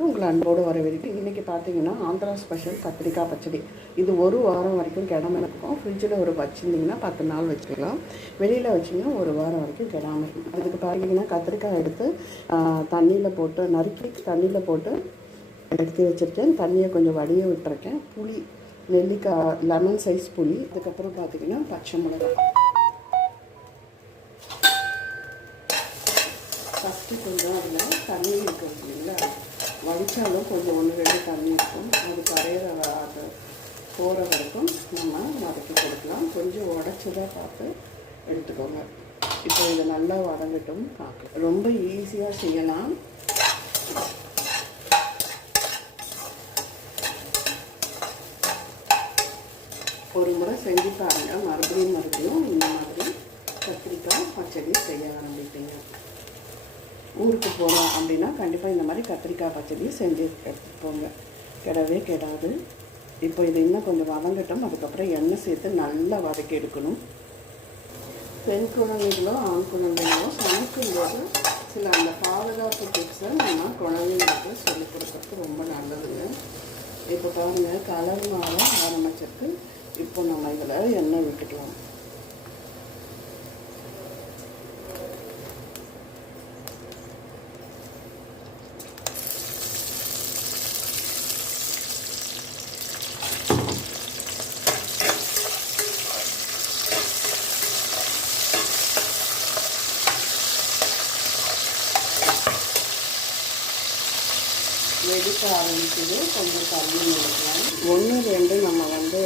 உங்களை அன்போடு வரவேற்கிறேன் இன்றைக்கி பார்த்தீங்கன்னா ஆந்திரா ஸ்பெஷல் கத்திரிக்காய் பச்சடி. இது ஒரு வாரம் வரைக்கும் கிடாம இருக்கும். ஃப்ரிட்ஜில் ஒரு வச்சுருந்தீங்கன்னா பத்து நாள் வச்சுக்கலாம். வெளியில் வச்சிங்கன்னா ஒரு வாரம் வரைக்கும் கிடாமல் இருக்கும். அதுக்கு பார்த்தீங்கன்னா கத்திரிக்காய் எடுத்து தண்ணியில் போட்டு நறுக்கி தண்ணியில் போட்டு எடுத்து வச்சுருக்கேன். தண்ணியை கொஞ்சம் வடிய விட்டுருக்கேன். புளி நெல்லிக்காய் லெமன் சைஸ் புளி. அதுக்கப்புறம் பார்த்தீங்கன்னா பச்சை மிளகாய். ஃபஸ்ட்டு கொஞ்சம் அதில் தண்ணி இருக்கிறது இல்லைங்களா? வடித்தாலும் கொஞ்சம் ஒன்று ரெண்டு தண்ணி இருக்கும். அது கரையிற அது போகிற வரைக்கும் நம்ம வதக்கி கொடுக்கலாம். கொஞ்சம் உடச்சதாக பார்த்து எடுத்துக்கோங்க. இப்போ இதை நல்லா வதங்கட்டும் பார்க்கலாம். ரொம்ப ஈஸியாக செய்யலாம். ஒரு முறை செஞ்சு பாருங்கள் மறுபடியும் மறுபடியும் இந்த மாதிரி கத்திரிக்காய் பச்சடி செய்ய ஆரம்பிப்பீங்க. ஊருக்கு போகிறோம் அப்படின்னா கண்டிப்பாக இந்த மாதிரி கத்திரிக்காய் பச்சடியும் செஞ்சு எடுத்துகிட்டு போங்க கெடவே கெடாது. இப்போ இது இன்னும் கொஞ்சம் வதங்கட்டும். அதுக்கப்புறம் எண்ணெய் சேர்த்து நல்லா வதக்கி எடுக்கணும். பெண் குழந்தைகளோ ஆண் குழந்தைகளோ சமைக்கும்போது சில அந்த பாதுகாப்பு டிப்ஸை நம்ம குழந்தைங்களுக்கு சொல்லிக் கொடுக்கறது ரொம்ப நல்லதுங்க. இப்போ பாருங்கள் கலர் மாற ஆரம்பிச்சிருக்கு. இப்போ நம்ம இதில் எண்ணெய் விட்டுக்கலாம் வெடிக்க ஆரம்பிக்குது. கொஞ்சம் தண்ணி நினைக்கலாம் ஒன்று ரெண்டு நம்ம வந்து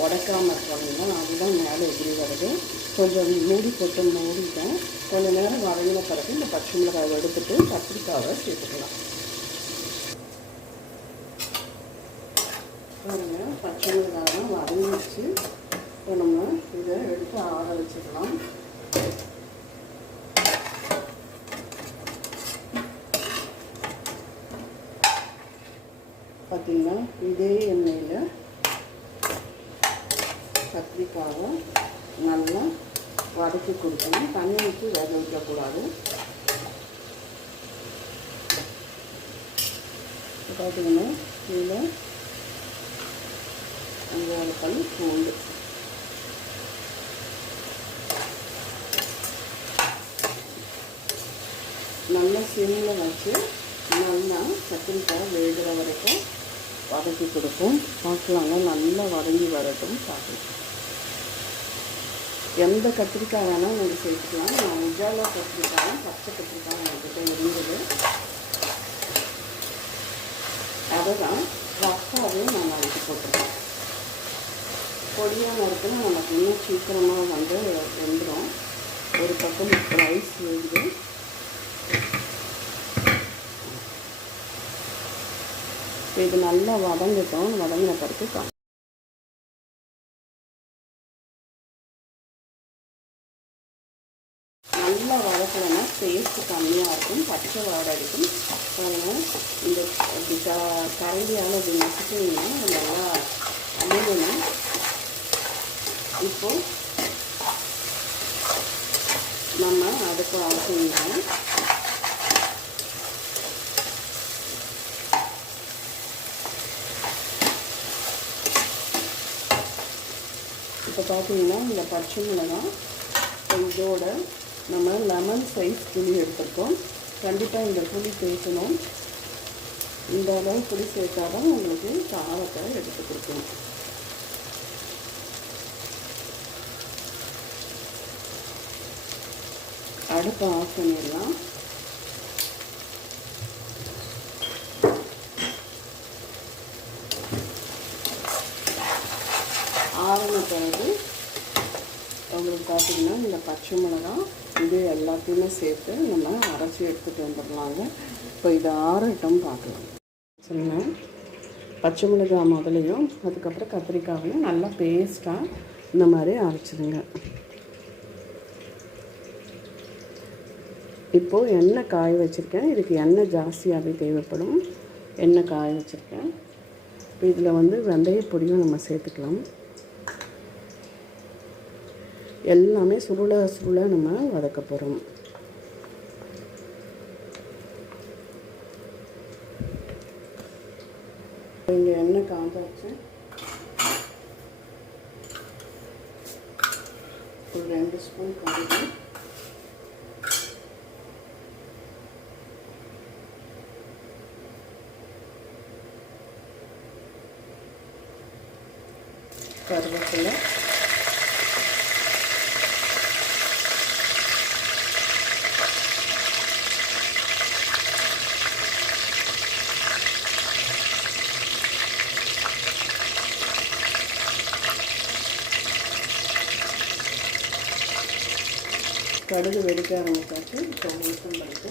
உடைக்காமல் இருக்கோம்னா அதுதான் மேலே எதிரி வருது. கொஞ்சம் மூடி போட்டு மூடிட்டேன். கொஞ்சம் நேரம் வரையின பிறகு இந்த பச்சை மிளகாய் எடுத்துட்டு கத்திரிக்காவை சேர்த்துக்கலாம். பாருங்கள் பச்சை மிளகாய் வரைஞ்சிச்சு இப்போ நம்ம இதை எடுத்து ஆற வச்சுக்கலாம். பார்த்தீங்கன்னா இதே எண்ணெயில் கத்திரிக்காவை நல்லா வதக்கி கொடுக்கணும். தண்ணி ஊற்றி வேக வைக்கக்கூடாது இப்போ பார்த்தீங்கன்னா இதில் அஞ்சாறு பல் பூண்டு. நல்லா சிம்மில் வச்சு நல்லா கத்திரிக்காய் வேகிற வரைக்கும் வதக்கி கொடுப்போம். பார்க்கலாங்க நல்லா வதங்கி வரட்டும். பார்க்கலாம் எந்த கத்திரிக்காய் வேணால் நீங்கள் சேர்த்துக்கலாம். நான் உஜாலா கத்திரிக்காயும் பச்சை கத்திரிக்காயும் என்கிட்ட இருந்தது. அதை தான் ரஃபாகவே நான் வதக்கி போட்டிருக்கேன். பொடியாக இடத்துல நமக்கு இன்னும் சீக்கிரமாக வந்து வெந்துடும் ஒரு பக்கம் ரைஸ் வேகுது இது நல்லா வதங்கட்டும். வதங்கின பிறகு கா நல்லா வதக்கலைன்னா டேஸ்ட்டு கம்மியாக இருக்கும். பச்சை வாடை அடிக்கும். பாருங்கள் இந்த இப்படி க கரண்டியால் இப்படி நசுக்கிங்கன்னா நல்லா அழுகணும் இப்போது நம்ம அடுப்பு ஆஃப் பார்த்தீங்கன்னா இந்த பச்சை மிளகாய் இதோட நம்ம லெமன் சைஸ் புளி எடுத்துருக்கோம். கண்டிப்பாக இந்த புளி சேர்க்கணும் இந்த அளவு புளி சேர்த்தாதான் உங்களுக்கு காரத்தை எடுத்து கொடுக்கணும். அடுப்பை ஆஃப் பண்ணிடலாம். ஆறின பிறகு உங்களுக்கு பார்த்தீங்கன்னா இந்த பச்சை மிளகாய் இது எல்லாத்தையுமே சேர்த்து நம்ம அரைச்சி எடுத்துகிட்டு வந்துடலாங்க. இப்போ இதை ஆறட்டும் பார்க்கலாம். சொன்னேன் பச்சை மிளகாய் முதலையும் அதுக்கப்புறம் கத்திரிக்காவையும் நல்லா பேஸ்ட்டாக இந்த மாதிரி அரைச்சிடுங்க. இப்போது எண்ணெய் காய வச்சுருக்கேன். இதுக்கு எண்ணெய் ஜாஸ்தியாகவே தேவைப்படும். எண்ணெய் காய வச்சுருக்கேன். இப்போ இதில் வந்து வெந்தய பொடியும் நம்ம சேர்த்துக்கலாம். எல்லாமே சுருள சுருள நம்ம வதக்க போகிறோம் இங்கே எண்ணெய் காஞ்சாச்சு? ஒரு ரெண்டு ஸ்பூன் கடுகு. கருவேப்பிலை. கடுகு வெடிக்க ஆரம்பிச்சாச்சு இப்போ உளுத்தம் பருப்பு.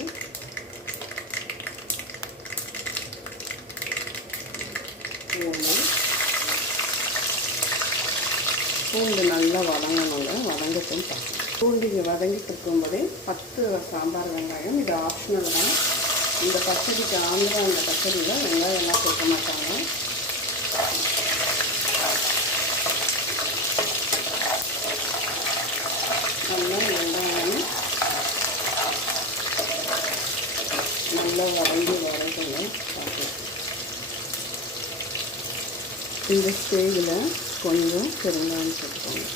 பூண்டு. நல்லா வதங்கணுங்க. வதங்கட்டும் பார்க்கணும் பூண்டு இங்கே வதங்கிட்டு இருக்கும்போதே பத்து சாம்பார் வெங்காயம். இது ஆப்ஷனல் தான். இந்த பச்சடிக்கு ஆந்திரா இந்த பச்சடியில் வெங்காயம் எல்லாம் சேர்க்க மாட்டாங்க. நல்லா வதங்கி வரதுங்க பார்க்கலாம் இந்த ஸ்டேஜில் கொஞ்சம் பெருங்காயம் சேர்த்துக்கோங்க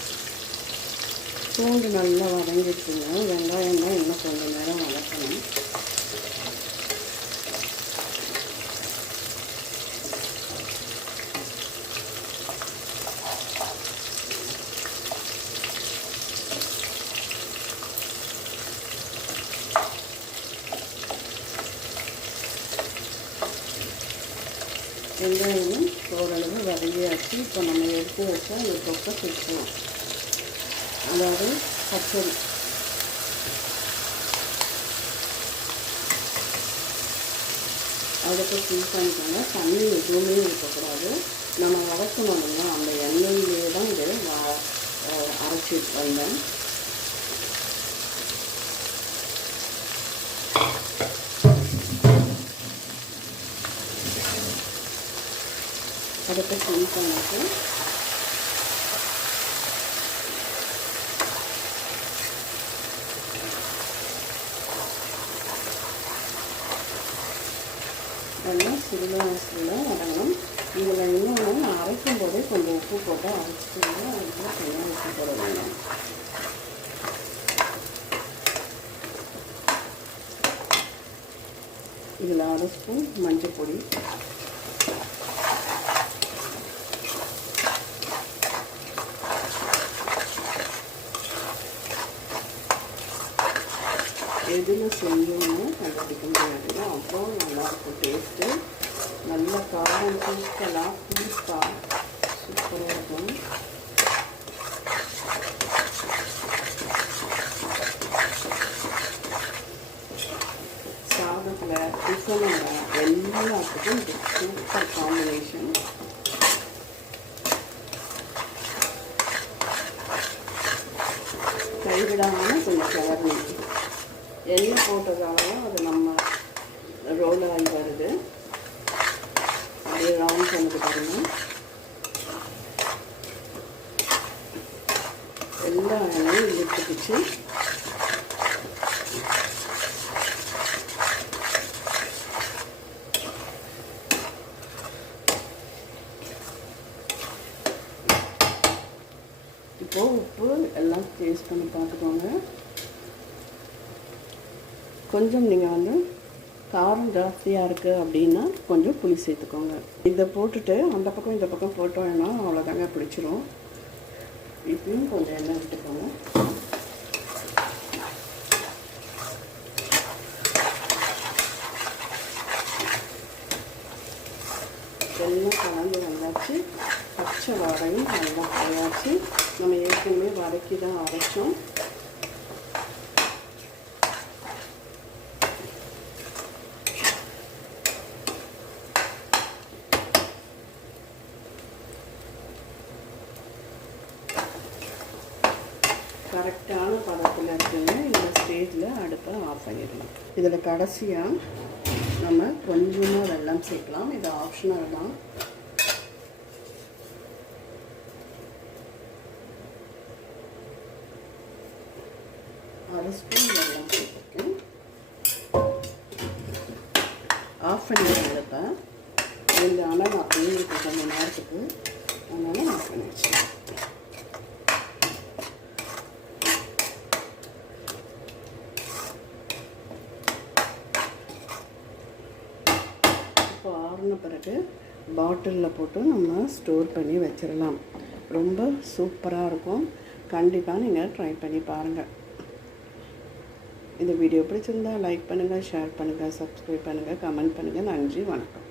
பூண்டு நல்லா வதங்கிடுச்சுங்க. வெங்காயம்லாம் இன்னும் கொஞ்சம் நேரம் வதக்கணும். இப்போ நம்ம எடுத்து வச்சா இந்த தொப்பை சேர்க்கலாம். அதாவது பச்சரி அடுப்பு ஃபில் பண்ணிக்கோங்க. தண்ணி எதுவுமே இருக்கக்கூடாது. நம்ம வதக்கணும் இல்லையா அந்த எண்ணெயிலே தான் இது வ- அரைச்சி வந்தேன். அடுப்பை கம்மி பண்ணிட்டு. நல்லா சிறுதாக சிறுதாக வதங்கணும். இதில் இன்னொன்று அரைக்கும் போதே கொஞ்சம் உப்பு போட்டு அரைச்சிட்டு அதுக்கு கொஞ்சம் உப்பு போட வேணும். இதில் அரை ஸ்பூன் மஞ்சள் பொடி. எதில் செஞ்சோமோ கண்டுபிடிக்க முடியாது அவ்வளோ நல்லாயிருக்கும் டேஸ்ட்டு நல்ல காரம் தூக்கலாக புளிப்பாக சூப்பராக இருக்கும். சாதத்தில் டிஃபனில் எல்லாத்துக்கும் இது சூப்பர் காம்பினேஷன் எண்ணெய் போட்டதால அது நம்ம ரோல் ஆகி வருது. அப்படியே ரவுண்ட் பண்ணது பாருங்க. எல்லா எண்ணெயும் இழுத்துக்குச்சு. இப்போது உப்பு எல்லாம் டேஸ்ட் பண்ணி பார்த்துக்கோங்க. கொஞ்சம் நீங்கள் வந்து காரம் ஜாஸ்தியாக இருக்குது அப்படின்னா கொஞ்சம் புளி சேர்த்துக்கோங்க. இதை போட்டுட்டு அந்த பக்கம் இந்த பக்கம் போட்டோம்னா அவ்வளோதாங்க பிடிச்சிரும் இப்பயும் கொஞ்சம் எண்ணெய் விட்டுக்கோங்க. எல்லாம் கலந்து வந்தாச்சு. பச்சை வாடையும் நல்லா போயாச்சு நம்ம ஏற்கனவே வதக்கி தான் அரைச்சோம். கரெக்டான பதத்தில் இருக்குங்க இந்த ஸ்டேஜில் அடுப்பை ஆஃப் பண்ணிடலாம் இதில் கடைசியாக நம்ம கொஞ்சமாக வெள்ளம் சேர்க்கலாம். இது ஆப்ஷனல் தான். அரை ஸ்பூன் வெள்ளம் சேர்த்துருக்கேன். ஆஃப் பண்ணிடுறேன் அடுப்பை. இந்த அனல் அப்படியே இருக்கும் கொஞ்சம் நேரத்துக்கு. அதனால் ஆஃப் பண்ணி வச்சுக்கலாம் இப்போ ஆறின பிறகு பாட்டிலில் போட்டு நம்ம ஸ்டோர் பண்ணி வச்சிடலாம் ரொம்ப சூப்பராக இருக்கும். கண்டிப்பாக நீங்கள் ட்ரை பண்ணி பாருங்கள் இந்த வீடியோ பிடிச்சிருந்தால் லைக் பண்ணுங்கள் ஷேர் பண்ணுங்கள் சப்ஸ்கிரைப் பண்ணுங்கள் கமெண்ட் பண்ணுங்கள் நன்றி வணக்கம்.